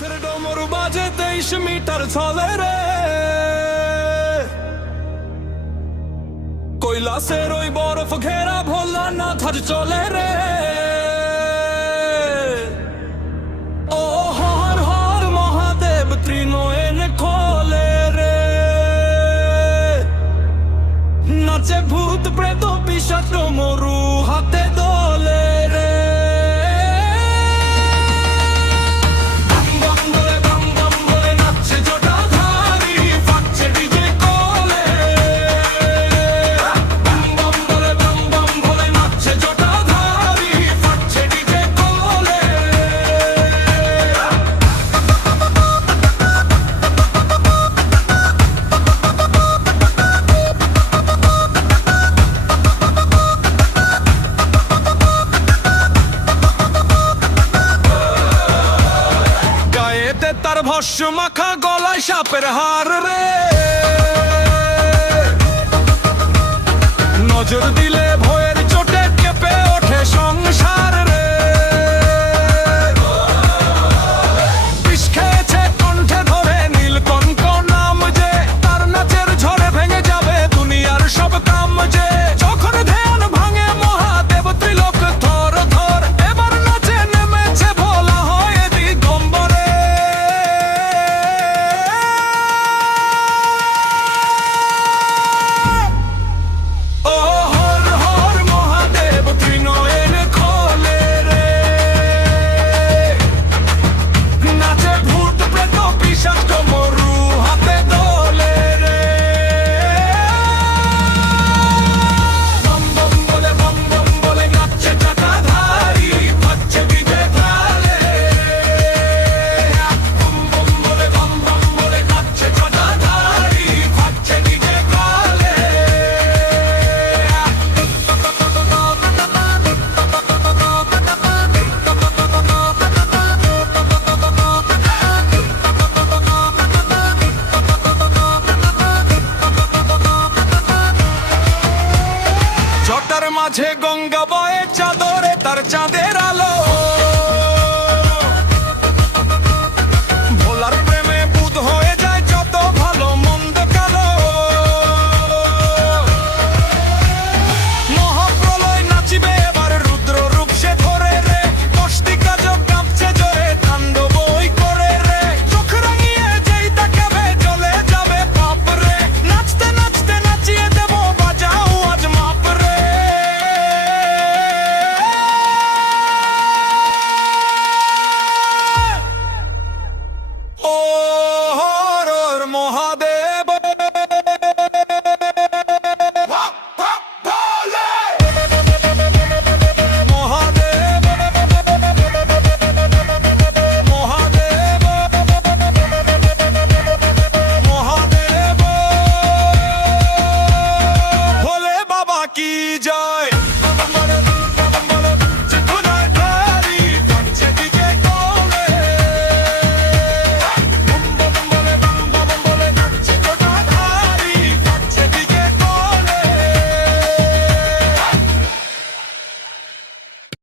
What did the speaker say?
রথের ডমর বাজে 23 মিটার চলে রে, কৈলাসের ওই বরফ ঘেরা ভোলানাথ আজ চলে রে। ও হর হর মহাদেব ত্রিনয়ন খোলে রে, নাচে ভূত প্রেত পিশাচ মরু হাতে দোলে রে। তার ভস্য মাখা গলায় সাপের হার রে, নজর দিলে ভয়ের চোটে কেঁপে ওঠে সংসার রে। বিষ খেয়েছে কণ্ঠে ধরে নীলকণ্ঠ নাম যে, তার নাচের ঝড়ে ভেঙে যাবে দুনিয়ার সব কাম যে। যখন ধ্যান ভাঙে মহাদেব ত্রিলোক থর থর, এবার নাচে নেমেছে ভোলা হয়ে দিগম্বরে। Let's go!